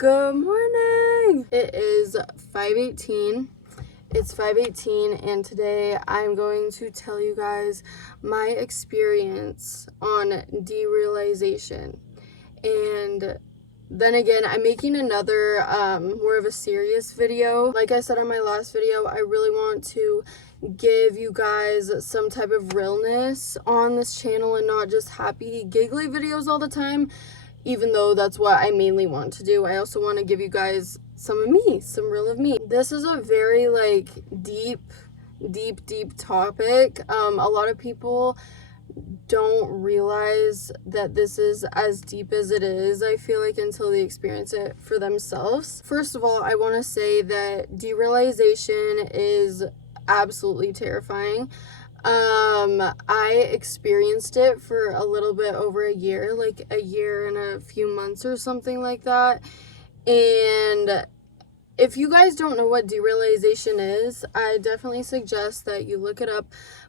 Good morning! It is 5:18. It's 5:18 and today I'm going to tell you guys my experience on derealization. And then again, I'm making another more of a serious video. Like I said on my last video, I really want to give you guys some type of realness on this channel and not just happy giggly videos all the time, even though that's what I mainly want to do. I also want to give you guys some of me, some real of me. This is a very deep topic. A lot of people don't realize that this is as deep as it is, I feel like, until they experience it for themselves. First of all, I want to say that derealization is absolutely terrifying. I experienced it for a little bit over a year, like a year and a few months or something like that. And if you guys don't know what derealization is, I definitely suggest that you look it up.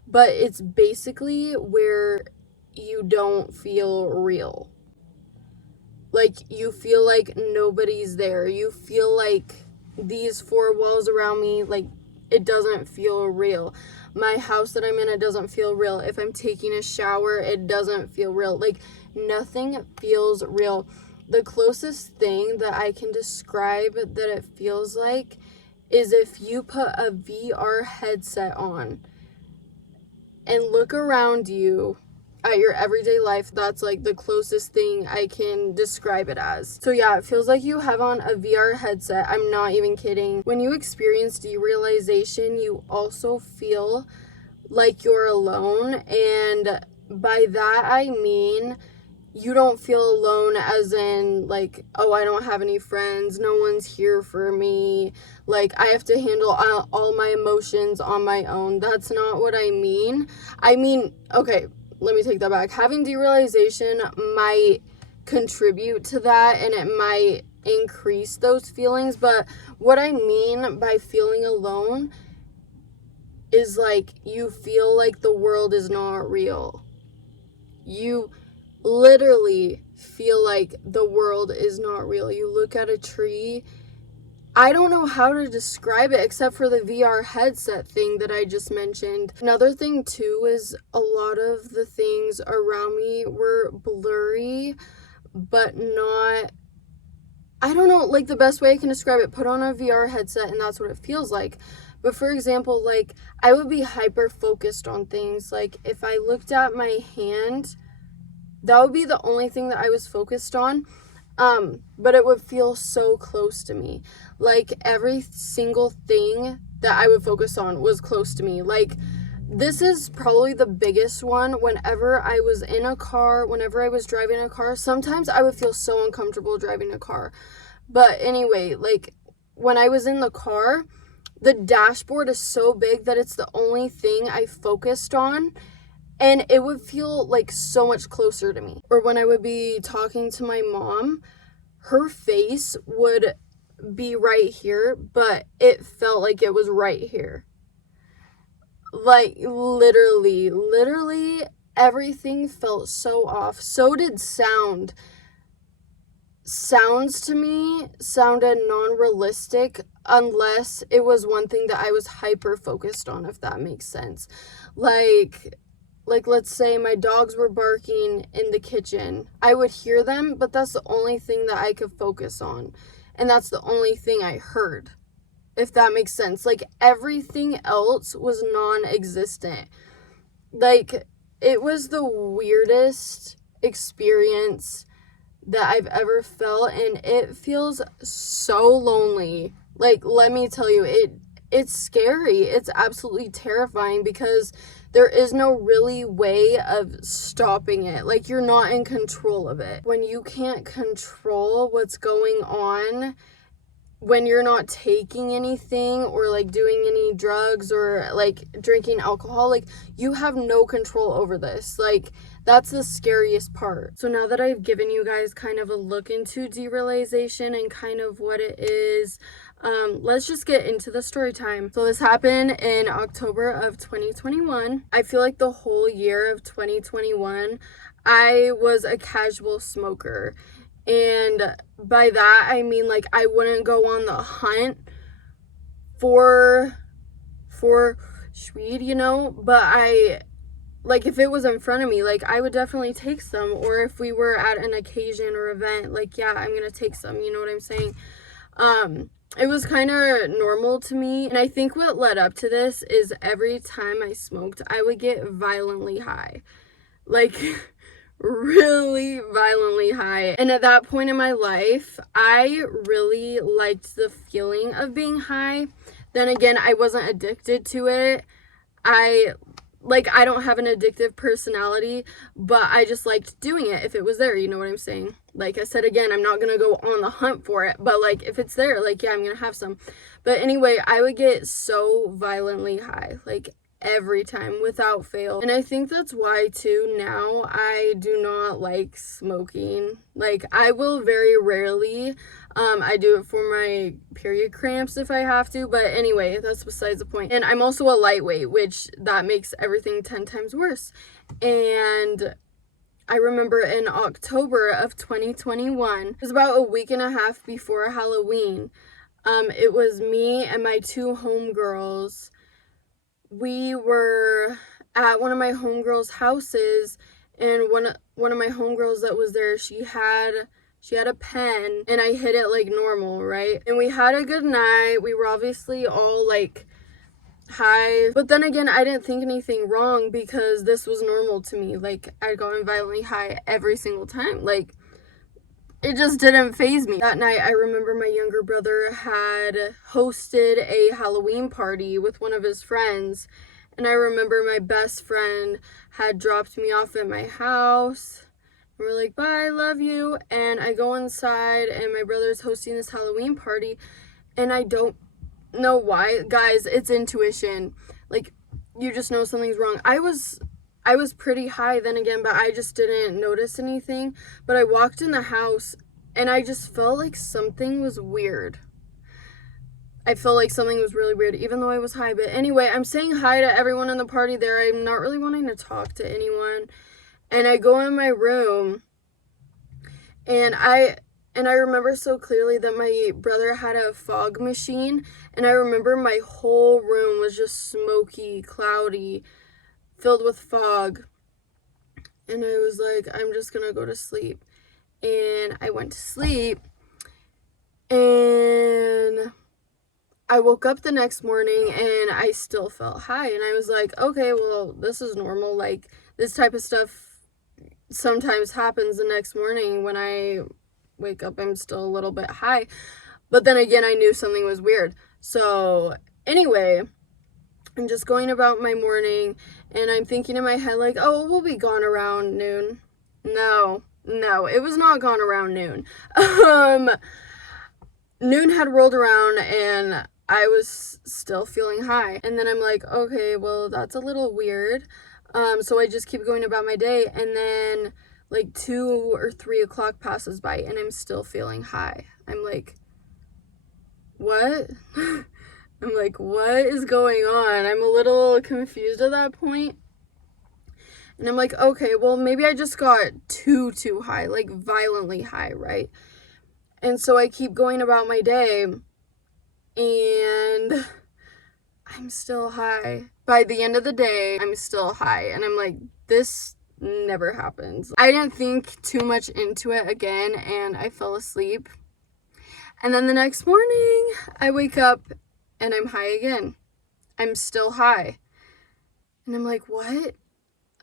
But it's basically where you don't feel real. Like, you feel like nobody's there. You feel like these four walls around me, like, it doesn't feel real. My house that I'm in, it doesn't feel real. If I'm taking a shower, it doesn't feel real. Like, nothing feels real. The closest thing that I can describe that it feels like is if you put a VR headset on and look around you at your everyday life. That's like the closest thing I can describe it as. So yeah, it feels like you have on a VR headset. I'm not even kidding. When you experience derealization, you also feel like you're alone. And by that, I mean, you don't feel alone as in like, oh, I don't have any friends, no one's here for me, like I have to handle all my emotions on my own. That's not what I mean. Okay, let me take that back. Having derealization might contribute to that and it might increase those feelings, but what I mean by feeling alone is like you feel like the world is not real. You literally feel like the world is not real. You look at a tree. I don't know how to describe it except for the VR headset thing that I just mentioned. Another thing too is a lot of the things around me were blurry, but not, I don't know, like the best way I can describe it, put on a VR headset and that's what it feels like. But for example, like I would be hyper focused on things. Like if I looked at my hand, that would be the only thing that I was focused on. But it would feel so close to me. Like every single thing that I would focus on was close to me. Like this is probably the biggest one. Whenever I was in a car, whenever I was driving a car, sometimes I would feel so uncomfortable driving a car. But anyway, like when I was in the car, the dashboard is so big that it's the only thing I focused on. And it would feel like so much closer to me. Or when I would be talking to my mom, her face would be right here, but it felt like it was right here. Like literally everything felt so off. So did sound. Sounds to me sounded non-realistic unless it was one thing that I was hyper focused on, if that makes sense. Like let's say my dogs were barking in the kitchen. I would hear them, but that's the only thing that I could focus on. And that's the only thing I heard, if that makes sense. Like everything else was non-existent. Like it was the weirdest experience that I've ever felt, and it feels so lonely. Like, let me tell you, it's scary. It's absolutely terrifying because there is no really way of stopping it. Like, you're not in control of it. When you can't control what's going on, when you're not taking anything or like doing any drugs or like drinking alcohol, like you have no control over this. Like that's the scariest part. So now that I've given you guys kind of a look into derealization and kind of what it is, let's just get into the story time. So this happened in October of 2021. I feel like the whole year of 2021, I was a casual smoker. And by that, I mean, like, I wouldn't go on the hunt for Schweed, you know, but like, if it was in front of me, like, I would definitely take some. Or if we were at an occasion or event, like, yeah, I'm gonna take some, you know what I'm saying? It was kind of normal to me. And I think what led up to this is every time I smoked, I would get violently high. Like, really violently high. And at that point in my life, I really liked the feeling of being high. Then again, I wasn't addicted to it. I don't have an addictive personality, but I just liked doing it if it was there, you know what I'm saying? Like I said, again, I'm not gonna go on the hunt for it, but like if it's there, like, yeah, I'm gonna have some. But anyway, I would get so violently high, like every time without fail. And I think that's why too now I do not like smoking. Like, I will very rarely, I do it for my period cramps if I have to, but anyway, that's besides the point. And I'm also a lightweight, which that makes everything 10 times worse. And I remember in October of 2021, it was about a week and a half before Halloween, it was me and my two homegirls. We were at one of my homegirls' houses, and one of my homegirls that was there, she had a pen, and I hit it like normal, right? And we had a good night. We were obviously all like high, but then again, I didn't think anything wrong because this was normal to me. Like, I'd gotten violently high every single time. Like, it just didn't faze me. That night, I remember my younger brother had hosted a Halloween party with one of his friends. And I remember my best friend had dropped me off at my house. And we're like, bye, love you. And I go inside, and my brother's hosting this Halloween party. And I don't know why. Guys, it's intuition. Like, you just know something's wrong. I was pretty high then again, but I just didn't notice anything. But I walked in the house, and I just felt like something was weird. I felt like something was really weird, even though I was high. But anyway, I'm saying hi to everyone in the party there. I'm not really wanting to talk to anyone. And I go in my room, and I remember so clearly that my brother had a fog machine. And I remember my whole room was just smoky, cloudy, filled with fog. And I was like, I'm just gonna go to sleep. And I went to sleep, and I woke up the next morning, and I still felt high. And I was like, okay, well, this is normal. Like, this type of stuff sometimes happens the next morning. When I wake up, I'm still a little bit high. But then again, I knew something was weird. So anyway, I'm just going about my morning, and I'm thinking in my head, like, oh, we'll be gone around noon. No, it was not gone around noon. Noon had rolled around, and I was still feeling high. And then I'm like, okay, well, that's a little weird. So I just keep going about my day, and then like 2 or 3 o'clock passes by, and I'm still feeling high. I'm like, what? I'm like, what is going on? I'm a little confused at that point. And I'm like, okay, well, maybe I just got too high, like violently high, right? And so I keep going about my day, and I'm still high. By the end of the day, I'm still high. And I'm like, this never happens. I didn't think too much into it again, and I fell asleep. And then the next morning, I wake up, and I'm high again. I'm still high. And I'm like, what?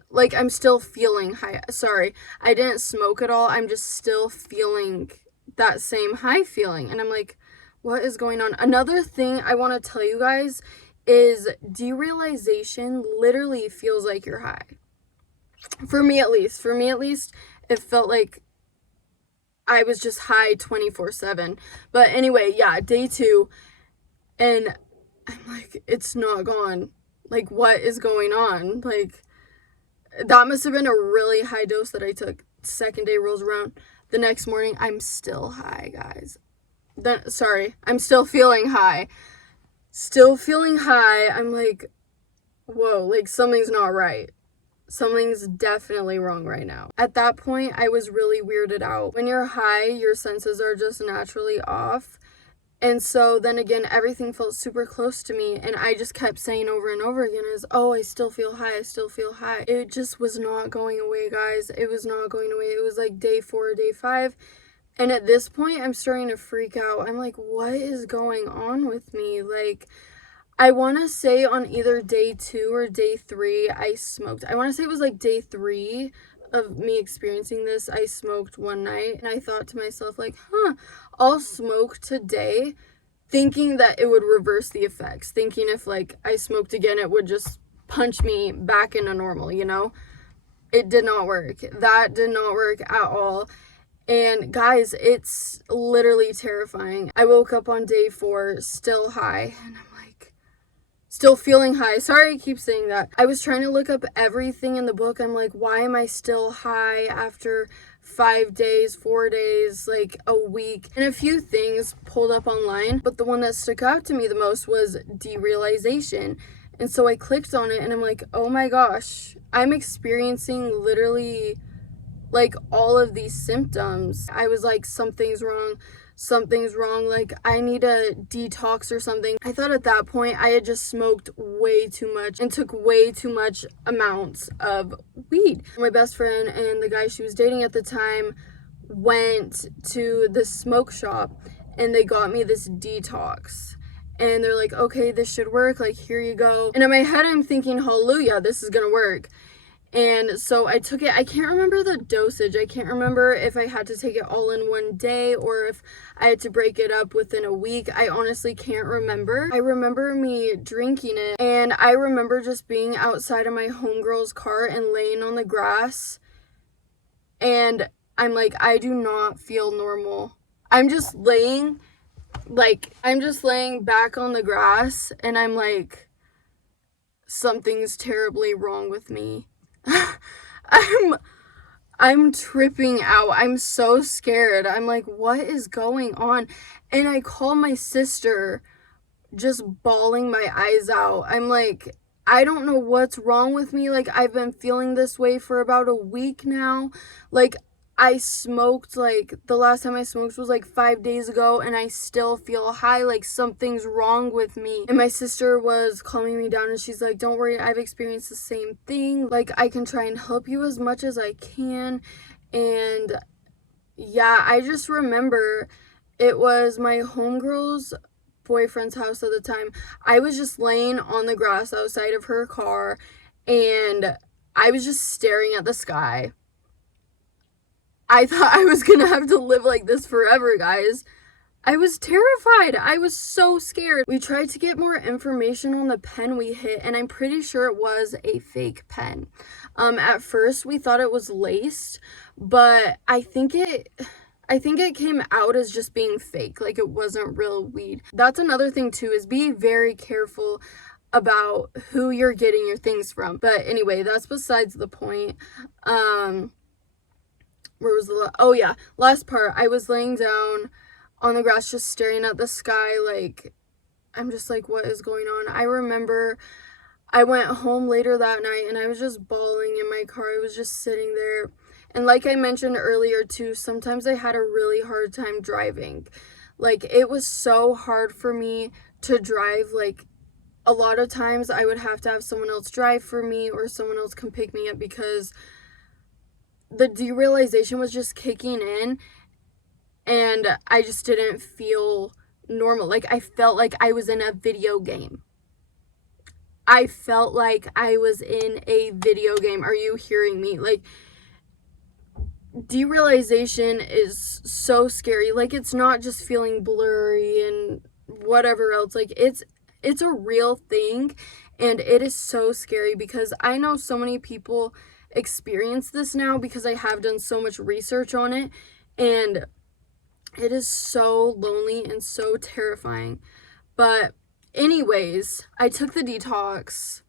Like, I'm still feeling high. Sorry, I didn't smoke at all. I'm just still feeling that same high feeling. And I'm like, what is going on? Another thing I want to tell you guys is derealization literally feels like you're high. For me at least, it felt like I was just high 24/7. But anyway, yeah, day 2, and I'm like, it's not gone. Like, what is going on? Like, that must have been a really high dose that I took. Second day rolls around. The next morning, I'm still high, guys. I'm still feeling high. I'm like, whoa, like, something's not right. something's definitely wrong right now. At that point, I was really weirded out. When you're high, your senses are just naturally off. And so then again, everything felt super close to me, and I just kept saying over and over again oh, I still feel high, I still feel high. It just was not going away, guys. It was not going away. It was like day 4, day 5. And at this point, I'm starting to freak out. I'm like, what is going on with me? Like, I want to say on either day 2 or day 3, I smoked. I want to say it was like day 3 of me experiencing this. I smoked one night, and I thought to myself, like, I'll smoke today, thinking that it would reverse the effects, thinking if like I smoked again, it would just punch me back into normal, you know? It did not work. That did not work at all. And guys, it's literally terrifying. I woke up on day 4 still high, and I'm like, still feeling high. Sorry, I keep saying that. I was trying to look up everything in the book. I'm like, why am I still high after 5 days, 4 days, like a week? And a few things pulled up online, but the one that stuck out to me the most was derealization. And so I clicked on it, and I'm like, oh my gosh, I'm experiencing literally like all of these symptoms. I was like, something's wrong, like I need a detox or something. I thought at that point I had just smoked way too much and took way too much amounts of weed. My best friend and the guy she was dating at the time went to the smoke shop, and they got me this detox. And they're like, okay, this should work, like here you go. And in my head I'm thinking, hallelujah, this is gonna work. And so I took it. I can't remember the dosage. I can't remember if I had to take it all in one day or if I had to break it up within a week. I honestly can't remember. I remember me drinking it, and I remember just being outside of my homegirl's car and laying on the grass, and I'm like, I do not feel normal. I'm just laying back on the grass, and I'm like, something's terribly wrong with me. I'm tripping out. I'm so scared. I'm like, what is going on? And I call my sister, just bawling my eyes out. I'm like, I don't know what's wrong with me. Like, I've been feeling this way for about a week now. Like, I smoked, like, the last time I smoked was like 5 days ago, and I still feel high. Like, something's wrong with me. And my sister was calming me down, and she's like, don't worry, I've experienced the same thing. Like, I can try and help you as much as I can. And yeah, I just remember it was my homegirl's boyfriend's house at the time. I was just laying on the grass outside of her car, and I was just staring at the sky. I thought I was gonna have to live like this forever, guys. I was terrified. I was so scared. We tried to get more information on the pen we hit, and I'm pretty sure it was a fake pen. At first we thought it was laced, but I think it came out as just being fake, like it wasn't real weed. That's another thing too, is be very careful about who you're getting your things from. But anyway, that's besides the point. Where was last part. I was laying down on the grass just staring at the sky, like, I'm just like, what is going on? I remember I went home later that night, and I was just bawling in my car. I was just sitting there, and like I mentioned earlier too, sometimes I had a really hard time driving. Like, it was so hard for me to drive. Like, a lot of times I would have to have someone else drive for me, or someone else come pick me up, because the derealization was just kicking in, and I just didn't feel normal. Like, I felt like I was in a video game. I felt like I was in a video game. Are you hearing me? Like, derealization is so scary. Like, it's not just feeling blurry and whatever else. Like, it's a real thing, and it is so scary, because I know so many people experience this now, because I have done so much research on it, and it is so lonely and so terrifying. But anyways, I took the detox.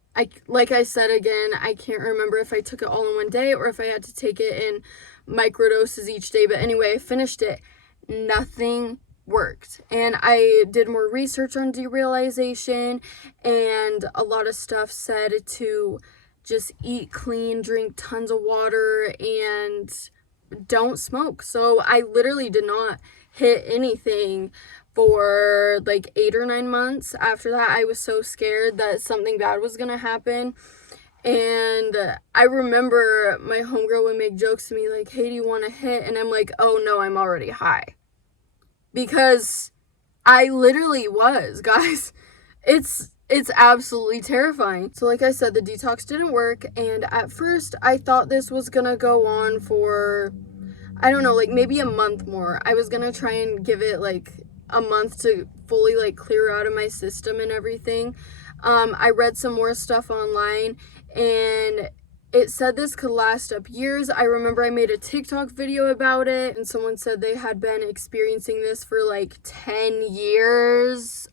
Like I said again, I can't remember if I took it all in one day or if I had to take it in microdoses each day. But anyway, I finished it. Nothing worked. And I did more research on derealization, and a lot of stuff said to just eat clean, drink tons of water, and don't smoke. So I literally did not hit anything for like 8 or 9 months. After that, I was so scared that something bad was gonna happen. And I remember my homegirl would make jokes to me like, hey, do you want to hit? And I'm like, oh no, I'm already high. Because I literally was, guys. It's absolutely terrifying. So like I said, the detox didn't work, and at first I thought this was gonna go on for, I don't know, like maybe a month more. I was gonna try and give it like a month to fully like clear out of my system and everything. I read some more stuff online, and it said this could last up years. I remember I made a TikTok video about it, and someone said they had been experiencing this for like 10 years.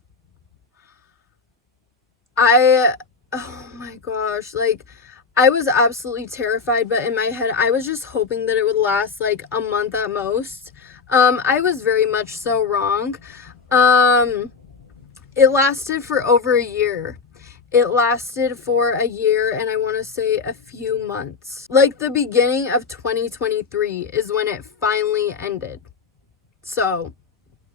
Oh my gosh, like, I was absolutely terrified, but in my head, I was just hoping that it would last like a month at most. I was very much so wrong. It lasted for over a year. It lasted for a year, and I want to say a few months. Like the beginning of 2023 is when it finally ended. So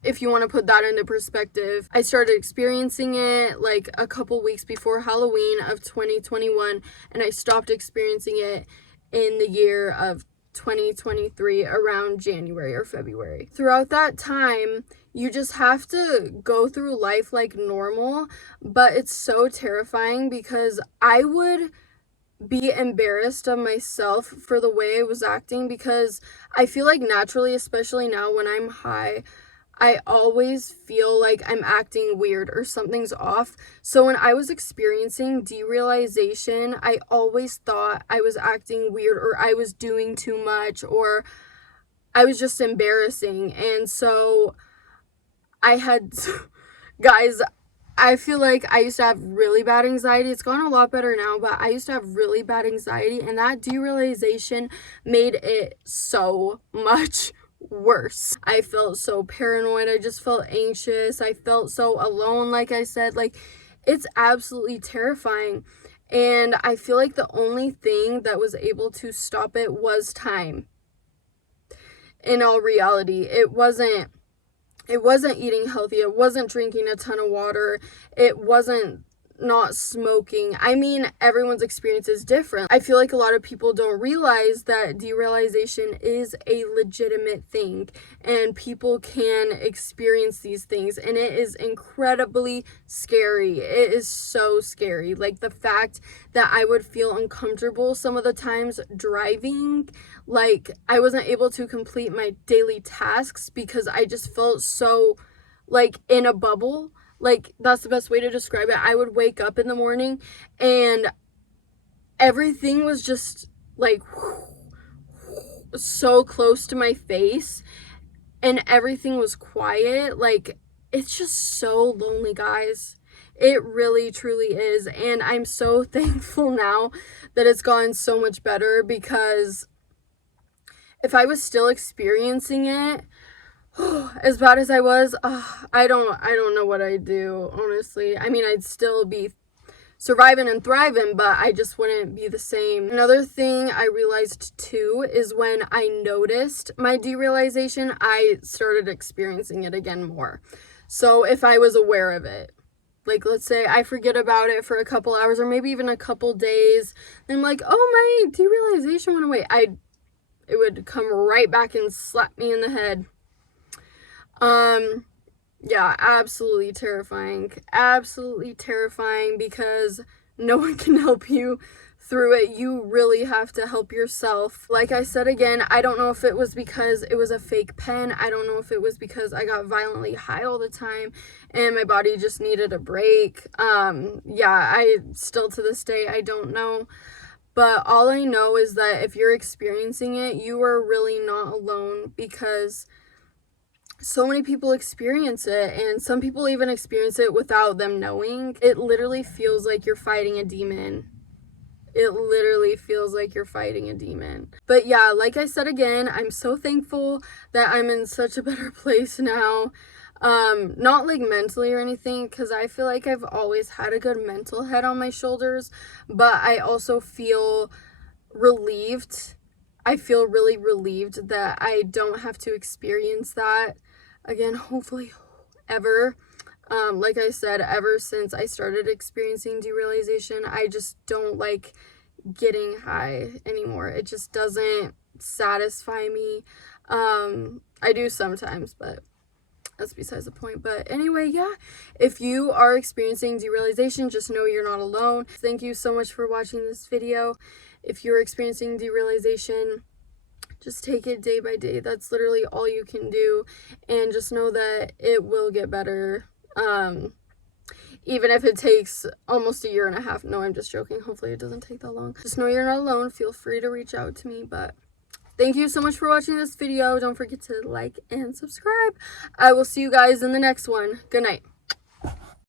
if you want to put that into perspective, I started experiencing it like a couple weeks before Halloween of 2021, and I stopped experiencing it in the year of 2023 around January or February. Throughout that time, you just have to go through life like normal, but it's so terrifying because I would be embarrassed of myself for the way I was acting, because I feel like naturally, especially now when I'm high, I always feel like I'm acting weird or something's off. So when I was experiencing derealization, I always thought I was acting weird, or I was doing too much, or I was just embarrassing. And so I had, guys, I feel like I used to have really bad anxiety. It's gone a lot better now, but I used to have really bad anxiety, and that derealization made it so much worse. I felt so paranoid. I just felt anxious. I felt so alone, like I said. Like, it's absolutely terrifying. And I feel like the only thing that was able to stop it was time. In all reality, it wasn't eating healthy. It wasn't drinking a ton of water. It wasn't not smoking. I mean, everyone's experience is different. I feel like a lot of people don't realize that derealization is a legitimate thing, and people can experience these things, and it is incredibly scary. It is so scary. Like, the fact that I would feel uncomfortable some of the times driving, like I wasn't able to complete my daily tasks because I just felt so like in a bubble. Like, that's the best way to describe it. I would wake up in the morning and everything was just like so close to my face, and everything was quiet. Like, it's just so lonely, guys. It really, truly is. And I'm so thankful now that it's gotten so much better, because if I was still experiencing it as bad as I was, I don't know what I'd do, honestly. I mean, I'd still be surviving and thriving, but I just wouldn't be the same. Another thing I realized too is when I noticed my derealization, I started experiencing it again more. So if I was aware of it, like, let's say I forget about it for a couple hours or maybe even a couple days, and I'm like, oh, my derealization went away, it would come right back and slap me in the head. Yeah, absolutely terrifying. Absolutely terrifying, because no one can help you through it. You really have to help yourself. Like I said again, I don't know if it was because it was a fake pen. I don't know if it was because I got violently high all the time and my body just needed a break. Yeah, I still to this day, I don't know. But all I know is that if you're experiencing it, you are really not alone, because so many people experience it, and some people even experience it without them knowing. It literally feels like you're fighting a demon. It literally feels like you're fighting a demon. But yeah, like I said again, I'm so thankful that I'm in such a better place now. Not like mentally or anything, because I feel like I've always had a good mental head on my shoulders, but I also feel relieved. I feel really relieved that I don't have to experience that again, hopefully, ever. Like I said, ever since I started experiencing derealization, I just don't like getting high anymore. It just doesn't satisfy me. I do sometimes, but that's besides the point. But anyway, yeah, if you are experiencing derealization, just know you're not alone. Thank you so much for watching this video. If you're experiencing derealization, just take it day by day. That's literally all you can do, and just know that it will get better. Even if it takes almost a year and a half. No, I'm just joking. Hopefully it doesn't take that long. Just know you're not alone. Feel free to reach out to me. But thank you so much for watching this video. Don't forget to like and subscribe. I will see you guys in the next one. Good night.